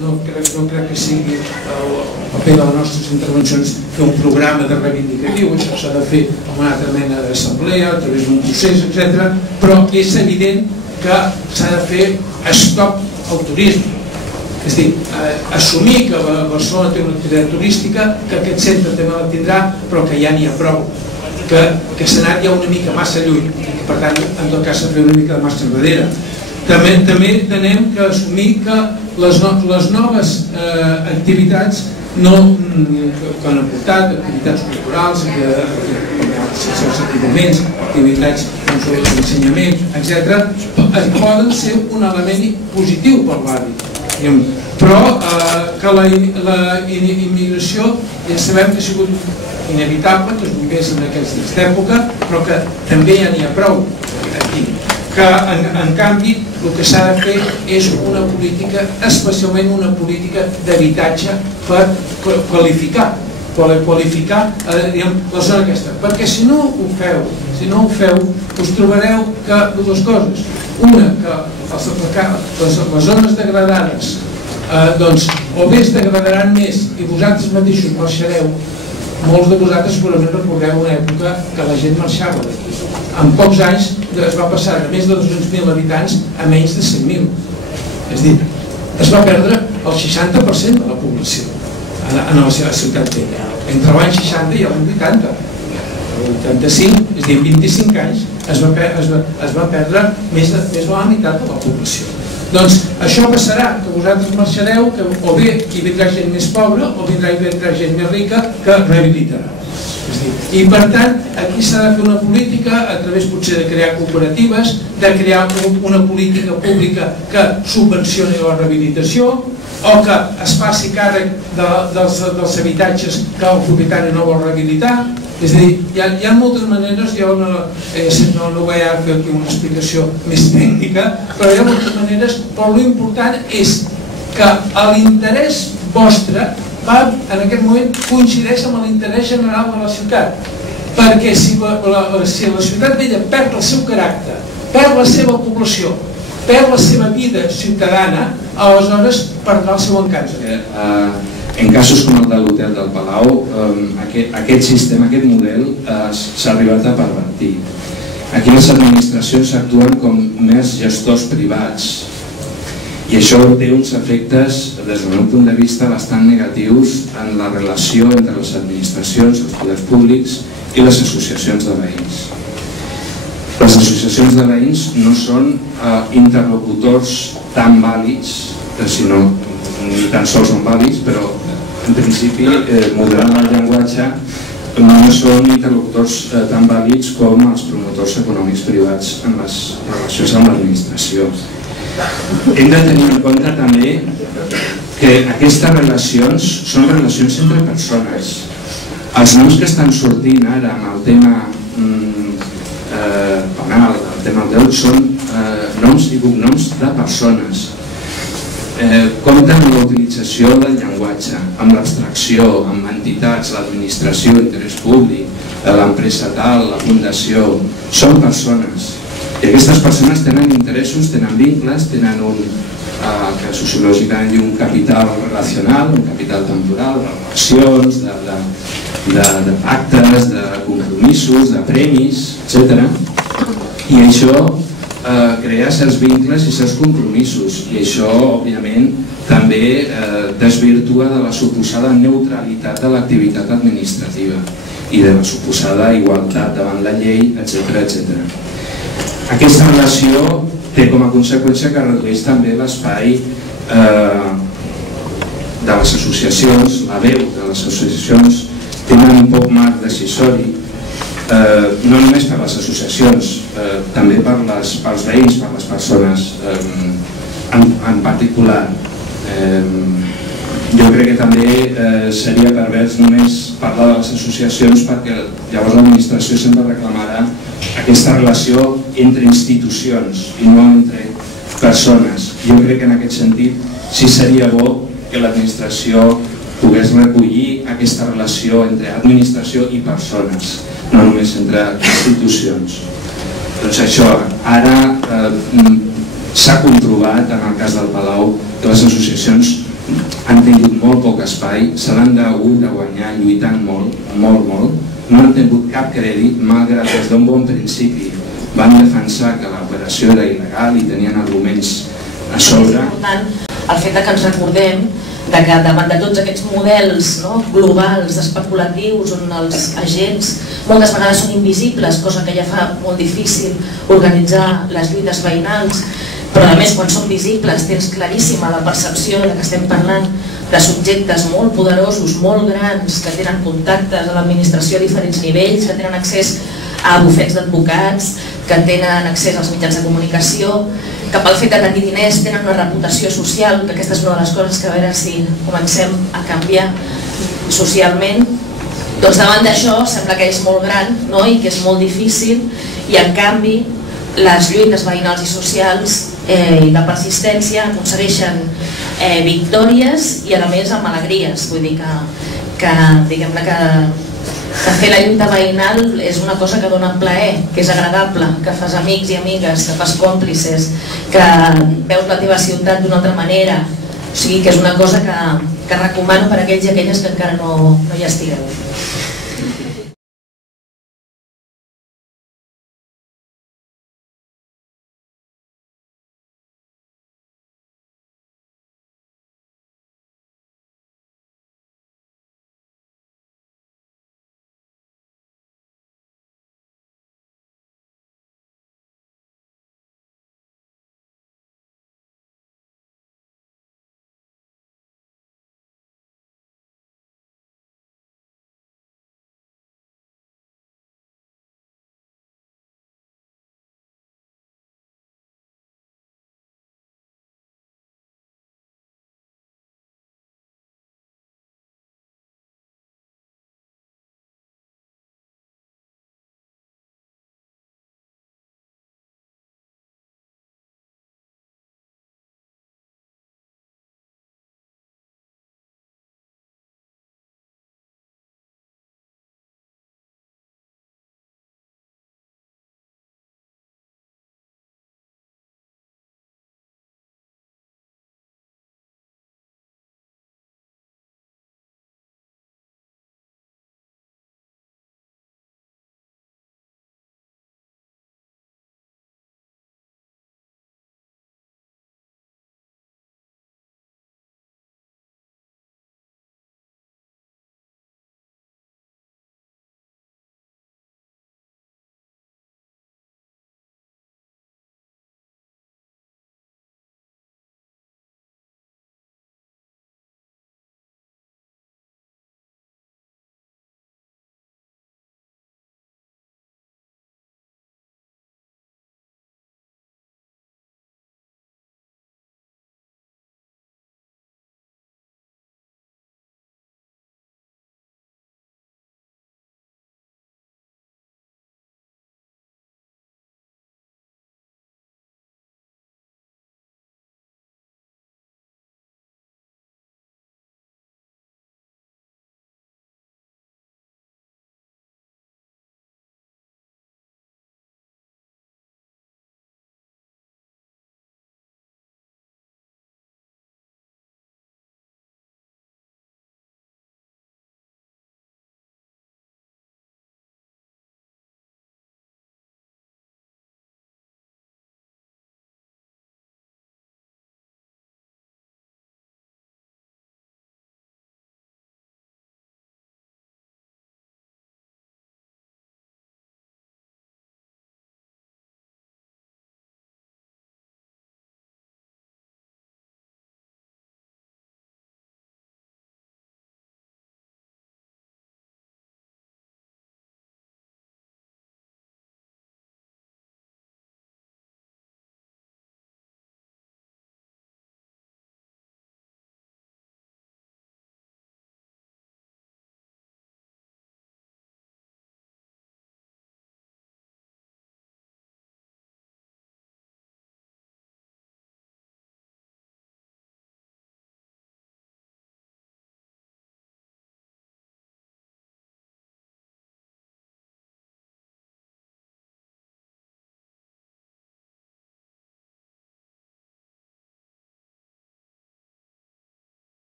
no crec que sigui el paper de les nostres intervencions fer un programa de reivindicatiu, això s'ha de fer amb una altra mena d'assemblea, a través d'un procés, etc. Però és evident que s'ha de fer stop al turisme. És a dir, assumir que Barcelona té una activitat turística, que aquest centre també la tindrà, però que ja n'hi ha prou, que s'ha anat ja una mica massa lluny, i per tant, en tot cas, s'ha fet una mica de massa enrere. També tenim que assumir que les noves activitats que han aportat, activitats culturals, els equipaments, activitats d'ensenyament, etc., poden ser un element positiu pel barri. Però que la immigració ja sabem que ha sigut inevitable, que es volgués en aquesta època, però que també ja n'hi ha prou aquí. Que en canvi el que s'ha de fer és una política, especialment una política d'habitatge per qualificar la zona aquesta, perquè si no ho feu us trobareu que dues coses. Una, que les zones degradades o bé es degradaran més i vosaltres mateixos marxareu. Molts de vosaltres segurament recordeu una època que la gent marxava d'aquí. En pocs anys es va passar de més de 200.000 habitants a menys de 100.000. És a dir, es va perdre el 60% de la població en la ciutat vella, entre l'any 60 i l'any 80. El 85, és a dir, en 25 anys es va perdre més de la meitat de la població. Doncs això passarà, que vosaltres marxareu, que o bé hi vindrà gent més pobra o vindrà gent més rica que rehabilitarà. I per tant, aquí s'ha de fer una política a través potser de crear cooperatives, de crear una política pública que subvencioni la rehabilitació o que es faci càrrec dels habitatges que el propietari no vol rehabilitar. És a dir, hi ha moltes maneres, jo no vaig a fer aquí una explicació més tècnica, però hi ha moltes maneres, però l'important és que l'interès vostre en aquest moment coincideix amb l'interès general de la ciutat, perquè si la ciutat vella perd el seu caràcter, perd la seva població, perd la seva vida ciutadana, aleshores perdrà el seu encant. En casos com el de l'Hotel del Palau, aquest sistema, aquest model, s'ha arribat a pervertir. Aquí les administracions actuen com més gestors privats i això té uns efectes, des del meu punt de vista, bastant negatius en la relació entre les administracions, els poders públics i les associacions de veïns. Les associacions de veïns no són interlocutors tan vàlids, sinó ni tan sols són vàlids, però en principi, moderant el llenguatge, no són interlocutors tan vàlids com els promotors econòmics privats en les relacions amb l'administració. Hem de tenir en compte també que aquestes relacions són relacions entre persones. Els noms que estan sortint ara amb el tema penal, el tema del deute, són noms i cognoms de persones. Compta amb la utilització del llenguatge, amb l'abstracció, amb entitats, l'administració, l'interès públic, l'empresa tal, la fundació. Són persones. I aquestes persones tenen interessos, tenen vincles, tenen que sociològicament diu un capital relacional, un capital temporal, de relacions, de pactes, de compromisos, de premis, etc. I això crear certs vincles i certs compromisos, i això òbviament també desvirtua de la suposada neutralitat de l'activitat administrativa i de la suposada igualtat davant la llei, etc. Aquesta relació té com a conseqüència que redueix també l'espai de les associacions, la veu de les associacions tenen un poc marc decisori, no només per les associacions, també pels veïns, per les persones en particular. Jo crec que també seria pervers només parlar de les associacions, perquè llavors l'administració sempre reclamarà aquesta relació entre institucions i no entre persones. Jo crec que en aquest sentit sí seria bo que l'administració pogués recollir aquesta relació entre administració i persones, no només entre institucions. Doncs això, ara s'ha comprovat en el cas del Palau que les associacions han tingut molt poc espai, se l'han hagut de guanyar lluitant molt, no han tingut cap crèdit, malgrat des d'un bon principi van defensar que l'operació era il·legal i tenien arguments a sobre. És important el fet que ens recordem que davant de tots aquests models globals, especulatius, on els agents moltes vegades són invisibles, cosa que ja fa molt difícil organitzar les lluites veïnals, però a més quan són visibles tens claríssima la percepció que estem parlant de subjectes molt poderosos, molt grans, que tenen contactes a l'administració a diferents nivells, que tenen accés a bufets d'advocats, que tenen accés als mitjans de comunicació, que pel fet de tenir diners tenen una reputació social, que aquesta és una de les coses que a veure si comencem a canviar socialment. Doncs davant d'això sembla que és molt gran i que és molt difícil, i en canvi les lluites veïnals i socials i de persistència aconsegueixen victòries i a més amb alegries. Vull dir que diguem-ne que fer la lluita veïnal és una cosa que dona plaer, que és agradable, que fas amics i amigues, que fas còmplices, que veus la teva ciutat d'una altra manera. O sigui que és una cosa que recomano per a aquells i aquelles que encara no hi estigueu.